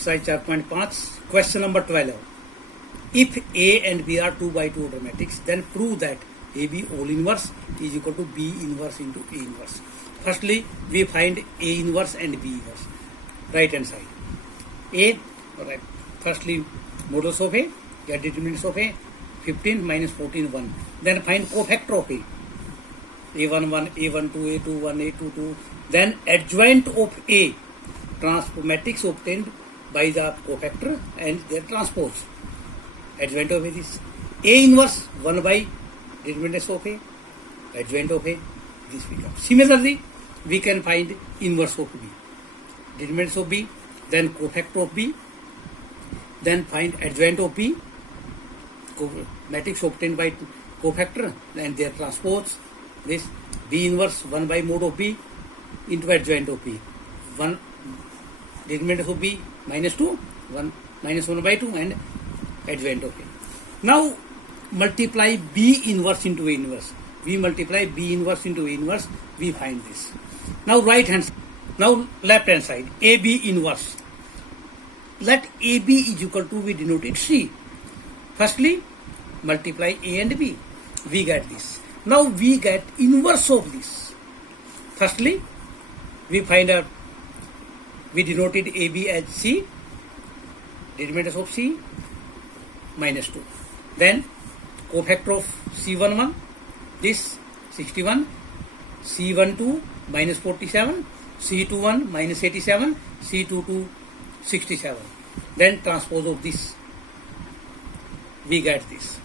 Exercise 4.5, question number 12. If A and B are 2 by 2 order matrix, then prove that AB all inverse is equal to B inverse into A inverse. Firstly, we find A inverse and B inverse. Right hand side. A, right. Firstly, modulus of A, get determinants of A, 15 minus 14, 1. Then find cofactor of A. A1, 1, A1, 2, A2, 1, A2, 2. Then adjoint of A, matrix obtained by the cofactor and their transpose. Adjoint of A is A inverse 1 by determinants of A, adjoint of A, this becomes. Similarly, we can find inverse of B, determinants of B, then cofactor of B, then find adjoint of B, matrix obtained by cofactor and their transpose. This B inverse 1 by mod of B into adjoint of B. 1 determinant of B minus 2, 1 minus 1 by 2 and adjoint of A. Now multiply B inverse into A inverse. We multiply B inverse into A inverse, we find this. Now right hand side. Now left hand side, AB inverse. Let AB is equal to, we denote it C. Firstly, multiply A and B. We get this. Now we get inverse of this. Firstly, we find out, we denoted AB as C, determinants of C, minus 2. Then cofactor of C11, this 61, C12 minus 47, C21 minus 87, C22 67. Then transpose of this, we get this.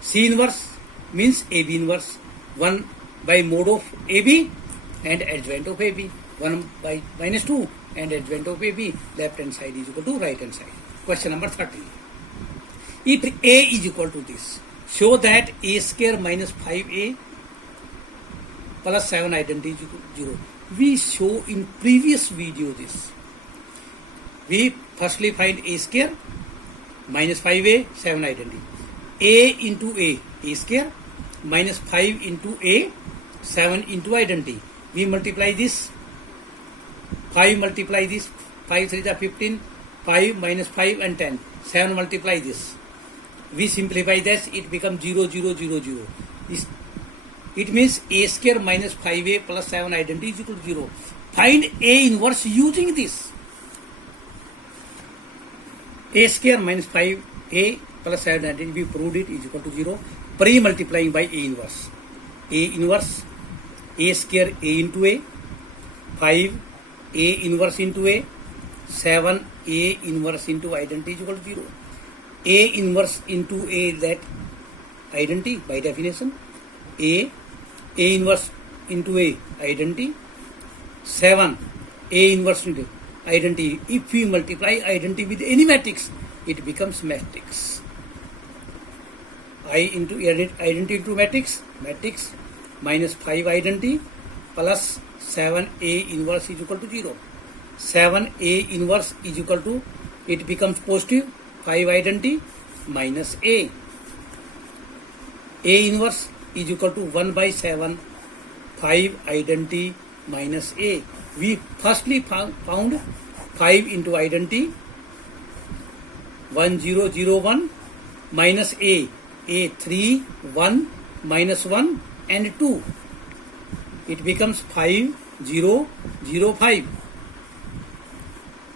C inverse means AB inverse 1 by mod of AB and adjoint of AB, 1 by minus 2 and adjoint of AB. Left hand side is equal to right hand side. Question number 13. If A is equal to this, show that A square minus 5A plus 7 identity is equal to 0. We show in previous video this. We firstly find A square minus 5A, 7 identity. A into A square minus 5 into A, 7 into identity. We multiply this. 5 multiply this. 5 3 is 15. 5 minus 5 and 10. 7 multiply this. We simplify this. It becomes 0, 0, 0, 0. It means A square minus 5A plus 7 identity is equal to 0. Find A inverse using this. A square minus 5A plus 7 identity, we proved it, is equal to 0. Pre-multiplying by A inverse. A inverse, A square A into A, 5 A inverse into A, 7 A inverse into identity is equal to 0. A inverse into A, that identity by definition. A inverse into A, identity. 7 A inverse into identity. If we multiply identity with any matrix, it becomes matrix. I into identity into matrix minus 5 identity plus 7A inverse is equal to 0. 7A inverse is equal to, it becomes positive, 5 identity minus A. A inverse is equal to 1 by 7, 5 identity minus A. We firstly found 5 into identity, 1 0 0 1 minus A 3 1 minus 1 and 2. It becomes 5 0 0 5.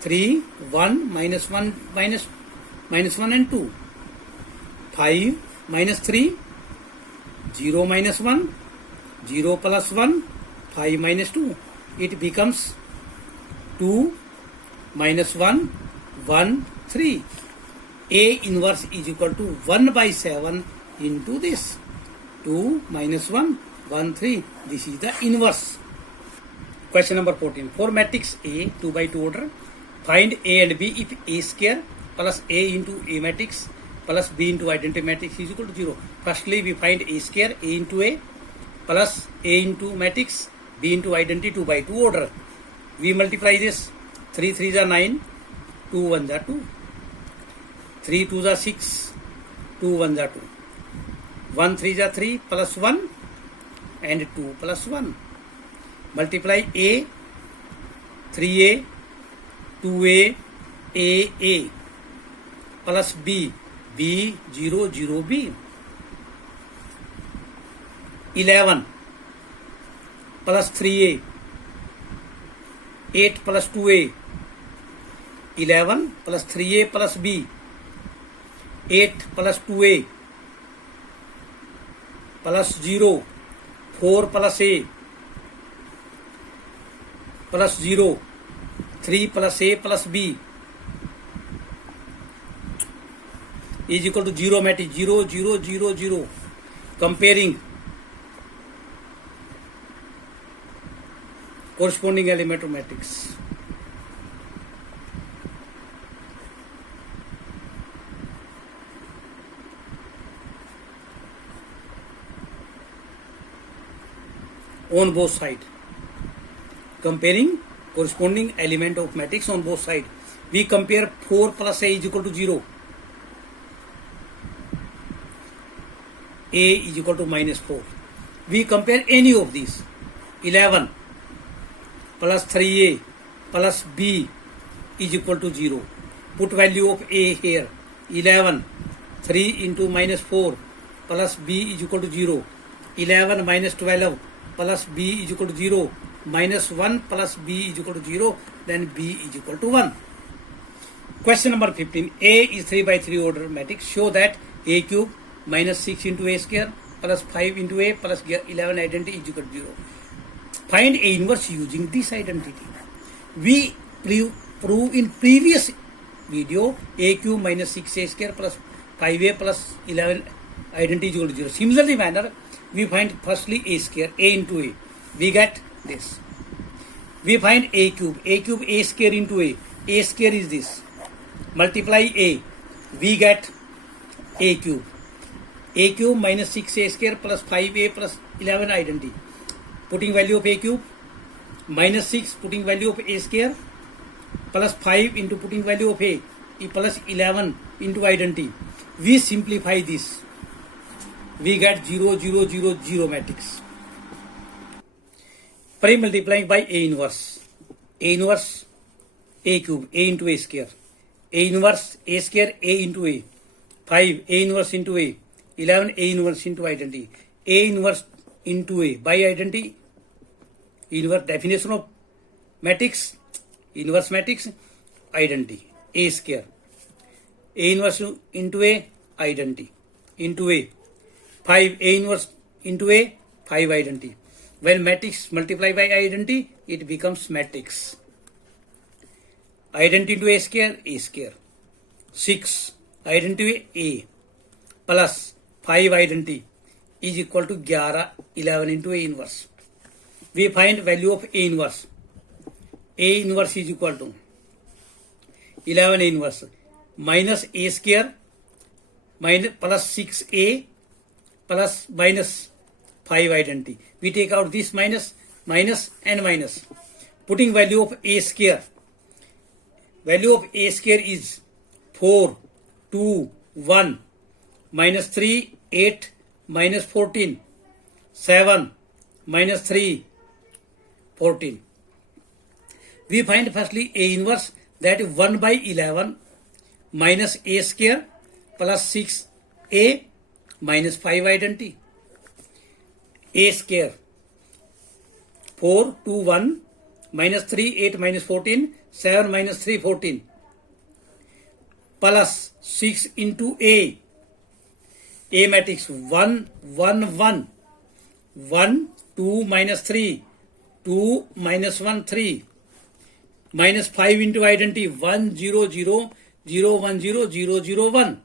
3 1 minus 1 minus 1 and 2. 5 minus 3, 0 minus 1, 0 plus 1, 5 minus 2. It becomes 2 minus 1, 1, 3. A inverse is equal to 1 by 7 into this. 2 minus 1, 1, 3. This is the inverse. Question number 14. For matrix A, 2 by 2 order, find A and B if A square plus A into A matrix plus B into identity matrix is equal to 0. Firstly, we find A square, A into A plus A into matrix, B into identity 2 by 2 order. We multiply this. 3 3 is 9, 2 1 is 2. 3 2 is 6, 2 1 is 2. 1 3 is 3 plus 1 and 2 plus 1. Multiply A, 3A, 2A, A plus B 0 0 B. 11 plus 3A, 8 plus 2A, 11 plus 3A plus B, 8 plus 2A plus 0, 4 plus A plus 0, 3 plus A plus B is equal to 0 matrix 0 0 0 0. Comparing corresponding element of matrix. On both sides. Comparing corresponding element of matrix on both sides. We compare 4 plus A is equal to 0. A is equal to minus 4. We compare any of these. 11 plus 3A plus B is equal to 0. Put value of A here. 11, 3 into minus 4 plus B is equal to 0. 11 minus 12 plus B is equal to 0. Minus 1 plus B is equal to 0. Then B is equal to 1. Question number 15. A is 3 by 3 order matrix. Show that A cube minus 6 into A square plus 5 into A plus 11 identity is equal to 0. Find A inverse using this identity. We prove in previous video A cube minus 6A square plus 5A plus 11 identity is equal to 0. Similarly manner, we find firstly A square, A into A. We get this. We find A cube A square into A. A square is this. Multiply A. We get A cube. A cube minus 6A square plus 5A plus 11 identity. Putting value of A cube, minus 6 putting value of A square, plus 5 into putting value of A, plus 11 into identity. We simplify this. We get 0 0 0 0 matrix. By multiplying by A inverse. A inverse A cube, A into A square. A inverse A square, A into A. 5 A inverse into A. 11 A inverse into identity. A inverse into A by identity. Inverse definition of matrix, inverse matrix, identity, A square. A inverse into A, identity, into A. 5 A inverse into A, 5 identity. When matrix multiply by identity, it becomes matrix. Identity into A square. 6 identity A plus 5 identity is equal to 11 into A inverse. We find value of A inverse. A inverse is equal to 11 A inverse minus A square minus plus 6A plus minus 5 identity. We take out this minus and minus. Putting value of A square. Value of A square is 4, 2, 1, minus 3, 8, minus 14, 7, minus 3, 14. We find firstly A inverse, that is 1 by 11 minus A square plus 6A minus 5 identity. A square 4, 2, 1 minus 3, 8 minus 14, 7 minus 3, 14 plus 6 into A. A matrix 1, 1, 1, 1, 2 minus 3, 2 minus 1, 3, minus 5 into identity 1, 0, 0, 0, 1, 0, 0, 0, 1.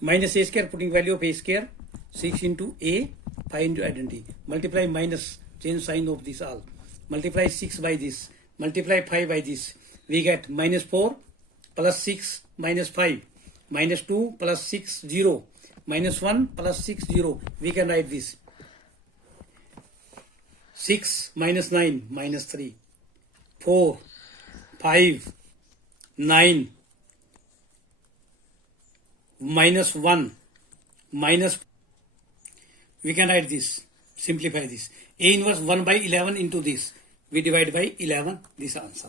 Minus A square, putting value of A square, 6 into A, 5 into identity. Multiply minus, change sign of this all. Multiply 6 by this, multiply 5 by this. We get minus 4 plus 6 minus 5, minus 2 plus 6, 0, minus 1 plus 6, 0. We can write this. 6 minus 9 minus 3, 4, 5, 9, minus 1, minus, we can write this, simplify this. A inverse 1 by 11 into this. We divide by 11, this answer.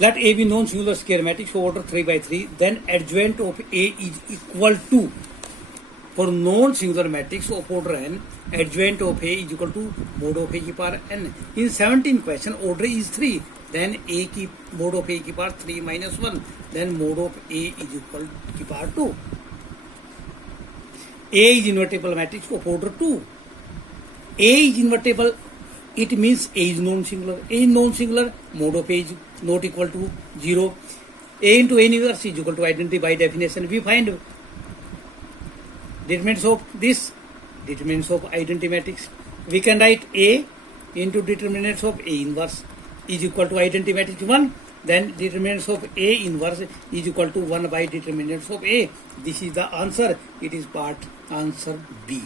Let A be non-singular square matrix of order 3 by 3. Then adjoint of A is equal to, for non-singular matrix of order n, adjoint of A is equal to mod of A की power n. In 17 question, order is 3. Then A की mod of A की power 3 minus 1. Then mod of A is equal की power 2. A is invertible matrix of order 2. A is invertible, it means A is non-singular. A is non-singular, mod of A is not equal to 0. A into A inverse is equal to identity by definition. We find determinants of this, determinants of identity matrix. We can write A into determinants of A inverse is equal to identity matrix 1. Then determinants of A inverse is equal to 1 by determinants of A. This is the answer. It is part answer B.